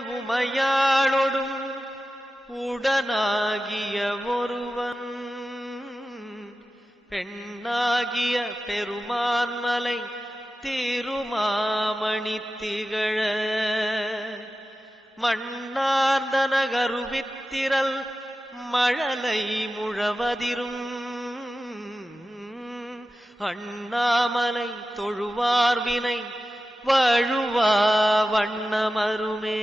உமையாளொடும் உடனாகிய ஒருவன். பெண்ணாகிய பெருமான்மலை திருமாமணி திகழ. மண்ணார்ந்த நகருவித்திரல் மழலை முழவதிரும். அண்ணாமலை தொழுவார்வினை வழுவா வண்ணமருமே.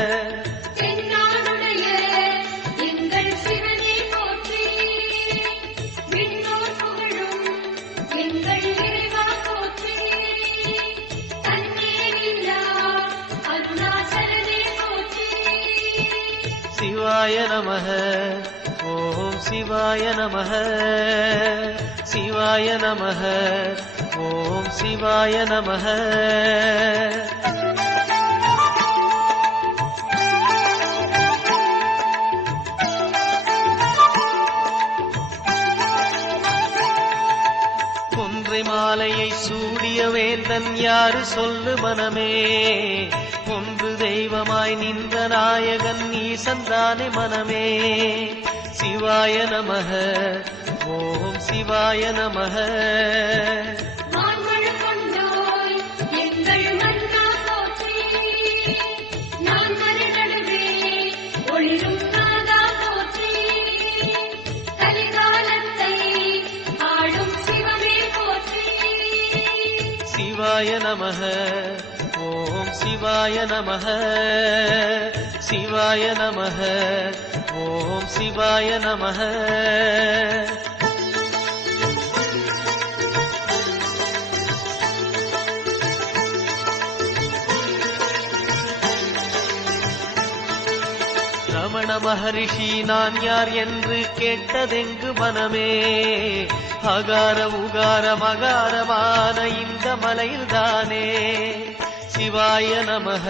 சிவாய நமக. ஓம் சிவாய நமக. சிவாய நமக. ஓம் சிவாய நமக. மாலையை சூடிய வேந்தன் யாரு சொல்லு மனமே? ஈசந்தானே மனமே. சிவாய நமக. ஓம் சிவாய நமக. சிவாய நமக. ஓம் சிவாய நமக. சிவாய நமக. ஓம் சிவாய நமக. ரமண மகரிஷி நான் யார் என்று கேட்டதெங்கு மனமே? அகார உகார மகாரமான இந்த மலையில்தானே? சிவாய நமக.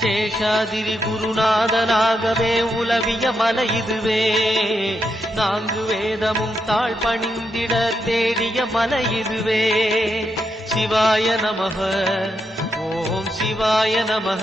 சேஷாதிரி குருநாதனாகவே உலவிய மலை இதுவே. நான்கு வேதமும் தாழ் பணிந்திட தேடிய மலை இதுவே. சிவாய நமக ஓம் சிவாய நமக.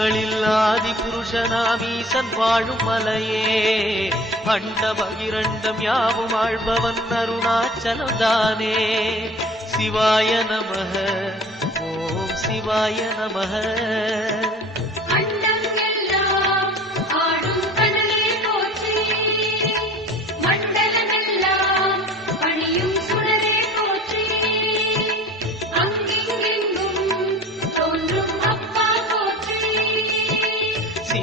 அண்டங்களில் ஆதி புருஷனாம் வாழும் மலையே. பண்ட பகிரண்டம் யாவும் ஆழ்பவன் அருணாச்சலம் தானே சிவாய நமக ஓம் சிவாய நமக.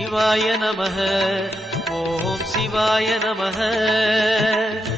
शिवाय नमः। ॐ शिवाय नमः।